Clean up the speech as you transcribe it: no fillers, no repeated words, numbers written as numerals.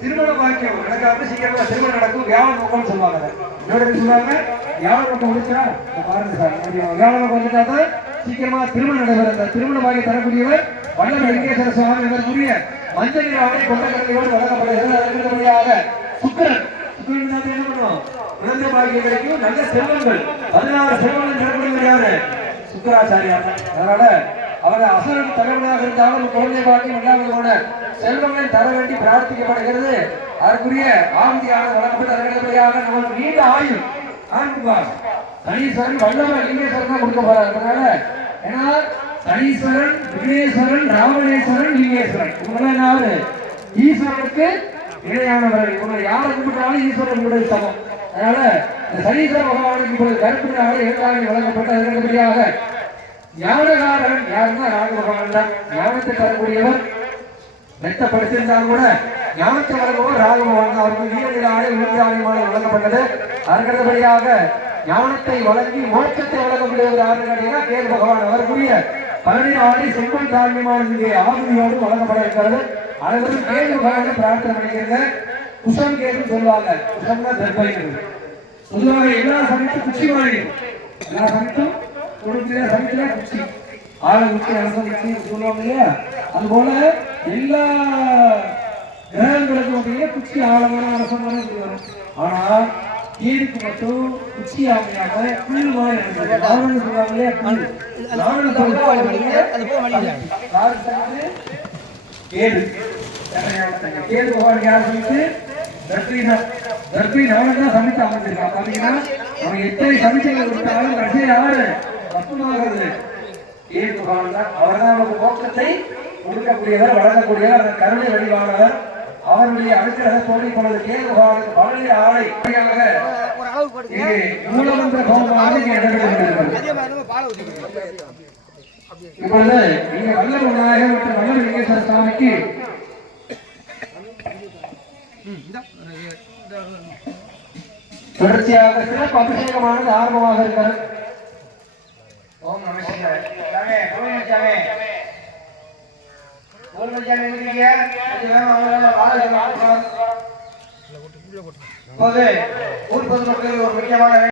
திருமண பாக்கியம் நடக்காம சீக்கிரமா திருமணம் நடக்கும் வியாழன் நோக்கம் சொல்லுவாங்க. சொல்லுவாங்க வியாழன் நோக்கம் முடிச்சா பாருங்க சார், வியாழன் நோக்கம் வந்துட்டா சீக்கிரமா திருமணம் நடைபெறும். அந்த திருமண பாக்கியம் தரக்கூடியவர் வல்லப வெங்கடேஸ்வர சுவாமி இதற்குரிய மஞ்சள் நீர் ஆடை கொண்ட கருவியோடு வழங்கப்படுகிறது. சுக்கிரன் என்ன பண்ணுவோம்? குழந்தை பாக்கியம் கிடைக்கும், நல்ல செல்வங்கள் 16 செல்வங்கள் தரக்கூடியவர் யாரு? சுக்கராச்சாரியார். அதனால அவர் அசுரன் தலைவனாக இருந்தாலும் குழந்தை பாக்கியம் இல்லாமலோட செல்வங்களை தர வேண்டி பிரார்த்திக்கப்படுகிறது. அதற்குரிய ஆந்தியான வழங்கப்பட்ட நமக்கு நீண்ட ஆயுள் ஆண்பார் சனீஸ்வரன் வல்லப லிங்கேஸ்வரன் தான் கொடுக்க போறார். அதனால ஏன்னா சனீஸ்வரன், விக்னேஸ்வரன், ராமணேஸ்வரன், லிங்கேஸ்வரன் இவங்க என்ன ஈஸ்வரனுக்கு இணையானவர்கள். இவங்க யாரை கும்பிட்டாலும் ஈஸ்வரன் உங்களுடைய சமம். அதனால இந்த சனீஸ்வர பகவானுக்கு இப்பொழுது கருப்பினாக இரண்டாவது வழங்கப்பட்ட அதற்குரியாக ஞானகாரன் யாருன்னா ராக பகவான் தான். ஞானத்தை தரக்கூடியவர் மெத்தப்படுத்திருந்தாலும் கூட ஞானத்தை வழங்குவோர் ராக பகவான் தான். அவருக்கு வீரநில ஆடை உயிராணியமான வழங்கப்பட்டது. அதற்கடுத்தபடியாக ஞானத்தை வழங்கி மோட்சத்தை வழங்கக்கூடியவர் யாருன்னு கேட்டீங்கன்னா கேது பகவான். அவருக்குரிய 12 ஆடை செம்பல் தாழ்மையான இங்கே ஆகுதியோடு வழங்கப்பட இருக்கிறது. அனைவரும் கேது பகவானை பிரார்த்தனை பண்ணிக்கிறது. குஷம் கேது சொல்லுவாங்க. குஷம்னா தர்பைங்கிறது. பொதுவாக எல்லா சமயத்தும் குச்சி மாதிரி, எல்லா சமயத்தும் கொடுக்கிற சமயத்துல குச்சி ஆளை குச்சி அரசு குச்சி சொல்லுவாங்க இல்லையா? அது போல எல்லா கிரகங்களுக்கும் பார்த்தீங்கன்னா குச்சி ஆழமான அரசமான வரும். ஆனா கேதுக்கு மட்டும் குச்சி ஆமையாக புல் மாதிரி சொல்லுவாங்க இல்லையா? புல் கேது கேது பகவான் யார் சொல்லிட்டு தர்பி நவனதான் சமைத்து அமைஞ்சிருக்கான். பாத்தீங்கன்னா அவன் எத்தனை சமைச்சைகள் கொடுத்தாலும் கடைசி யாரு மொத்தமாகிறது? கேது பகவான் தான். அவர் தான் நமக்கு மோட்சத்தை கொடுக்கக்கூடியவர், வழங்கக்கூடியவர், அந்த கருணை வடிவானவர். அவருடைய அனுகிரகத்தோடு இப்பொழுது கேது பகவானுக்கு பழைய ஆடை மூலமந்திர கோபமாக இப்பொழுது நீங்க வல்லப விநாயகர் மற்றும் வல்லப லிங்கேஸ்வர சுவாமிக்கு தொடர்ச்சியாக சிறப்பு அபிஷேகமானது ஆரம்பமாக இருக்கிறது. ஓம் நம சிவாய. ஊர் பொதுமக்களுக்கு ஒரு முக்கியமான